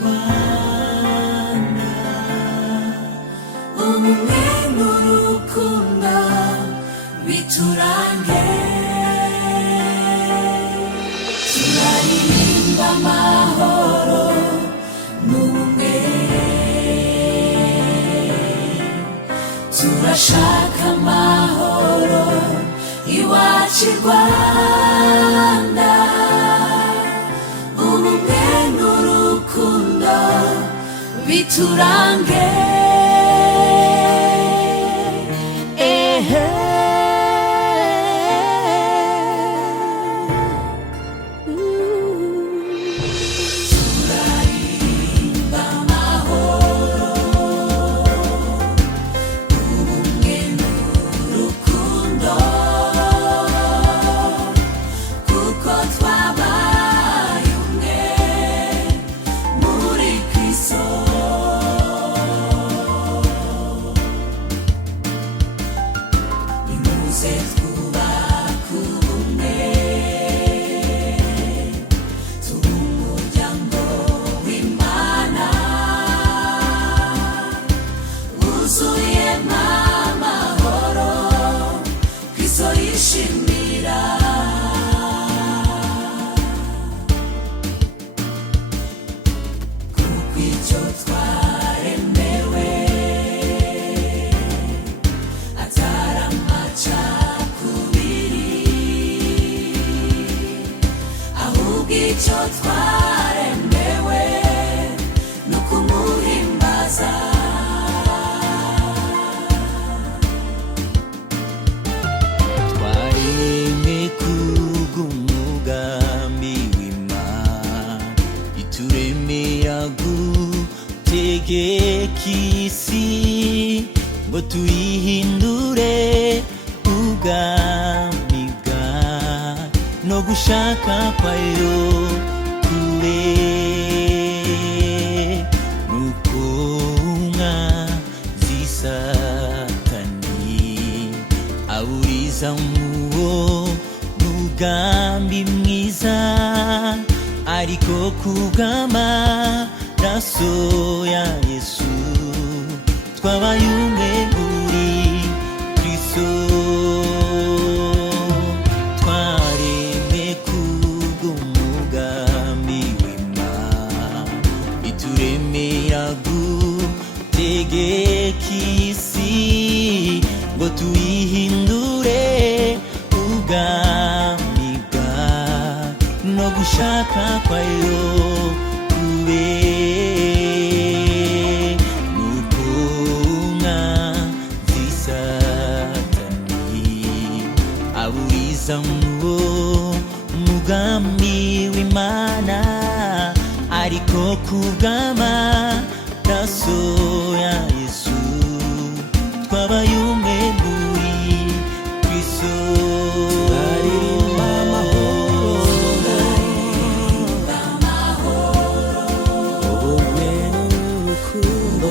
Rwanda, ubumwe n'urukundo biturange, turaririmba amahoro n'ubumwe, turashaka amahoro iwacu i Rwanda, ubumwe n'urukundo biturange. Turaririmba amahoro, ubumwe n'urukundo, kuko twabaye umwe muri Kristo. Nimuze twubake ubumwe, tube umuryango w'Imana wuzuyemo amahoro Kristo yishimira. Kuko icyo twaremewe atari amacakubiri, ahubwo icyo twaremewe ni ukumuhimbaza. twaremwe kubw'umugambi w'Imana ituremera gutegeka isi ngo tuyihindure ubwami bwayo no gushaka kwayo kure, nuko umwanzi Satani aburiza muwo mugambi mwiza, ariko kubw'amaraso ya Yesu twabaye umwe muri Kristo. Twaremwe kubw'umugambi w'Imana ituremera gutegeka isi ngo tuyihindure ubwami bwayo no gushaka kwayo kube, nuko umwanzi Satani aburiza muwo mugambi w'Imana, ariko kubw'amaraso ya Yesu twabaye umwe muri Kristo. Turaririmba amahoro, ubumwe n'urukundo,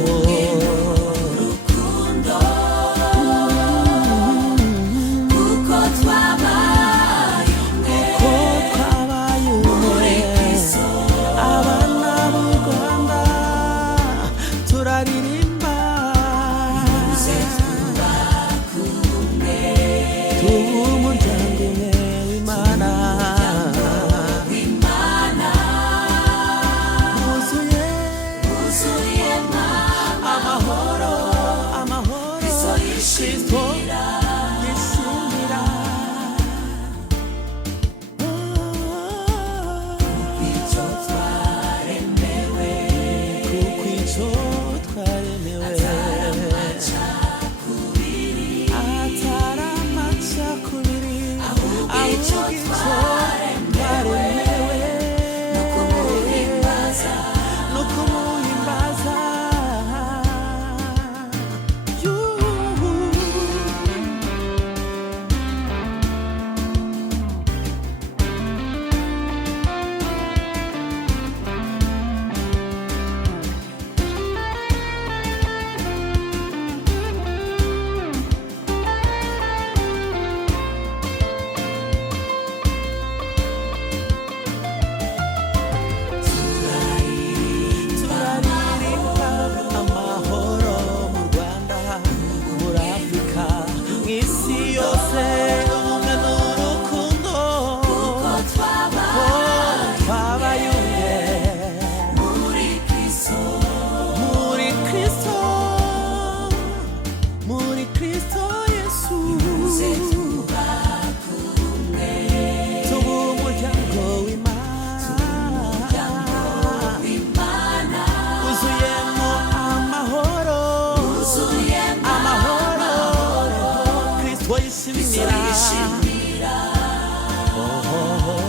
kuko twabaye umwe muri Kristo. abana b'u Rwanda turaririmba, Nimuze twubake ubumwe, tube umuryango umwe w'Imana w'Imana wuzuyemo amahoro amahoro Kristo yishimira. yishimira. Icyo twaremewe kuko icyo twaremewe atari amacakubiri, atari amacakubiri, ahubwo icyo twaremewe ni ukumuhimbaza. no kumuhimbaza. turishimira oh, oh, oh.